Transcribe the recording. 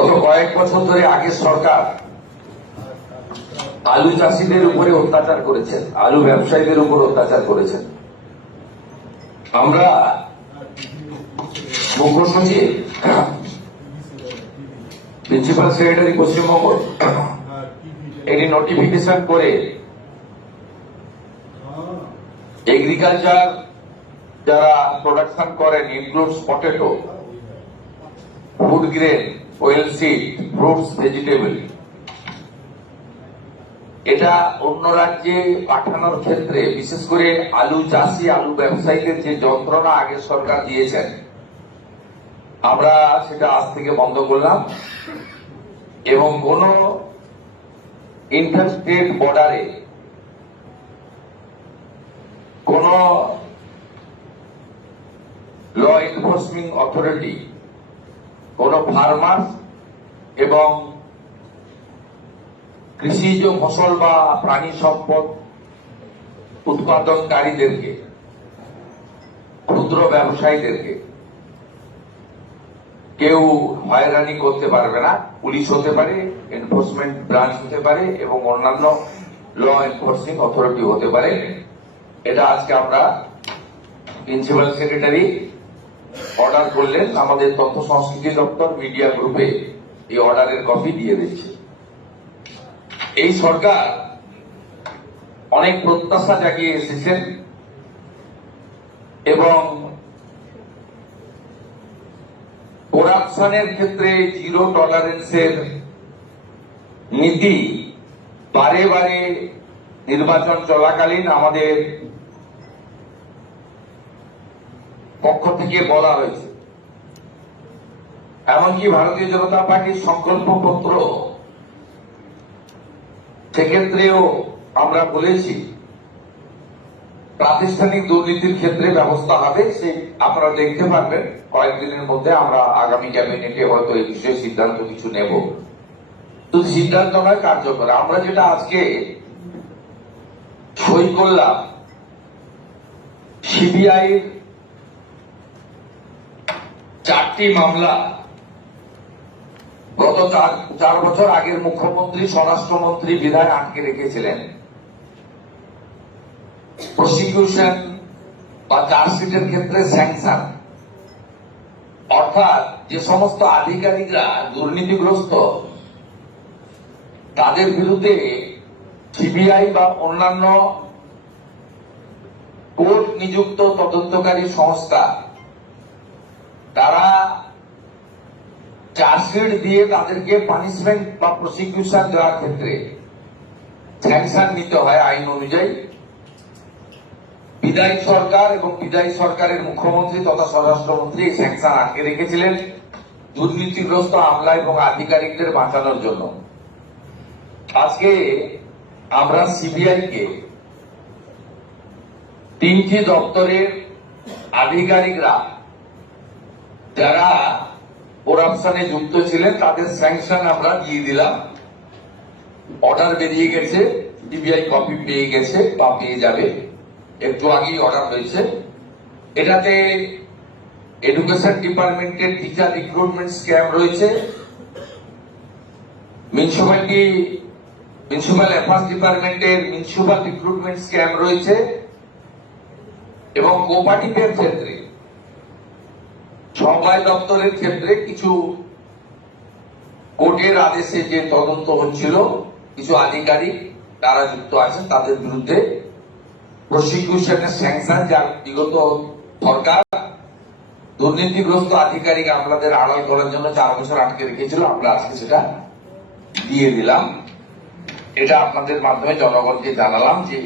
গত কয়েক বছর ধরে আগের সরকার আলু চাষিদের উপরে অত্যাচার করেছেন, আলু ব্যবসায়ীদের উপর অত্যাচার করেছেন। আমরা মুখ্য সচিব, প্রিন্সিপাল সেক্রেটারি পশ্চিমবঙ্গ এটি নোটিফিকেশন করে এগ্রিকালচার যারা প্রোডাকশন করেন, includes potato, food grain, well seed, fruits, vegetable, এটা অন্য রাজ্যে পাঠানোর ক্ষেত্রে বিশেষ করে আলু চাষি, আলু ব্যবসায়ীদের যে যন্ত্রণা আগে সরকার দিয়েছেন, আমরা সেটা আজ থেকে বন্ধ করলাম এবং কোন ইন্টার স্টেট বর্ডারে কোন ল এনফোর্সিং অথরিটি কোন ফার্মার এবং কৃষিজ ফসল বা প্রাণী সম্পদ উৎপাদনকারীদেরকে, ক্ষুদ্র ব্যবসায়ীদেরকে কেউ হয়রানি করতে পারবে না। পুলিশ হতে পারে, এনফোর্সমেন্ট ব্রাঞ্চ হতে পারে এবং অন্যান্য ল এনফোর্সিং অথরিটি হতে পারে। এটা আজকে আমরা প্রিন্সিপাল সেক্রেটারি অর্ডার করলেন, আমাদের তথ্য সংস্কৃতি দপ্তর মিডিয়া গ্রুপে এই অর্ডারের কপি দিয়ে দিচ্ছে। এই সরকার অনেক প্রত্যাশা জাগিয়ে এসেছেন এবং করাপশনের ক্ষেত্রে জিরো টলারেন্সের নীতি বারে বারে নির্বাচন চলাকালীন আমাদের পক্ষ থেকে বলা হয়েছে। এমনকি ভারতীয় জনতা পার্টির সংকল্পপত্র, সেক্ষেত্রেও আমরা বলেছি প্রাতিষ্ঠানিক দুর্নীতির ক্ষেত্রে ব্যবস্থা হবে। সে আপনারা দেখতে পারবেন কয়েকদিনের মধ্যে আমরা আগামী ক্যাবিনেটে হয়তো এই বিষয়ে সিদ্ধান্ত কিছু নেব। তো সিদ্ধান্ত নয়, কার্যকর। আমরা যেটা আজকে সই করলাম, সিবিআই 4টি মামলা গত 4 বছর আগের মুখ্যমন্ত্রী, স্বরাষ্ট্রমন্ত্রী, বিধায় আটকে রেখেছিলেন। প্রসিকিউশন বা চার্জশিটের ক্ষেত্রে স্যাংশন, অর্থাৎ যে সমস্ত আধিকারিকরা দুর্নীতিগ্রস্ত তাদের বিরুদ্ধে সিবিআই বা অন্যান্য কোর্ট নিযুক্ত তদন্তকারী সংস্থা তারা চার্জশিট দিয়ে তাদেরকে পানিশমেন্ট বা প্রসিকিউশন দেওয়ার ক্ষেত্রে স্যাংশন নিতে হয় আইন অনুযায়ী। বিদায়ী সরকার এবং বিদায়ী সরকারের মুখ্যমন্ত্রী তথা স্বরাষ্ট্রমন্ত্রী এই স্যাংশন আটকে রেখেছিলেন দুর্নীতিগ্রস্ত আমলা এবং আধিকারিকদের বাঁচানোর জন্য। আজকে আমরা সিবিআই কে 3টি দপ্তরের আধিকারিকরা যারা করাপশনে যুক্ত ছিলেন তাদের স্যাংশন আমরা দিয়ে দিলাম। অর্ডার বেরিয়ে গেছে, সিবিআই কপি পেয়ে গেছে বা পেয়ে যাবে, একটু আগেই অর্ডার হয়েছে। এটাতে এডুকেশন ডিপার্টমেন্টের টিচার রিক্রুটমেন্ট স্ক্যাম রয়েছে, মিউনিসিপাল অ্যাফেয়ার্স ডিপার্টমেন্টের মিউনিসিপাল রিক্রুটমেন্ট স্ক্যাম রয়েছে এবং কোঅপারেটিভের ক্ষেত্রে, সমবায় দপ্তরের ক্ষেত্রে কিছু কোর্টের আদেশে যে তদন্ত হচ্ছিল, কিছু আধিকারিক তারা যুক্ত আছেন, তাদের বিরুদ্ধে প্রসিকিউশনের স্যাংশন, যার বিগত সরকার দুর্নীতিগ্রস্ত আধিকারিক আমলাদের আড়াল করার জন্য 4 বছর আটকে রেখেছিল, আমরা আজকে সেটা দিয়ে দিলাম। এটা আপনাদের মাধ্যমে জনগণকে জানালাম যে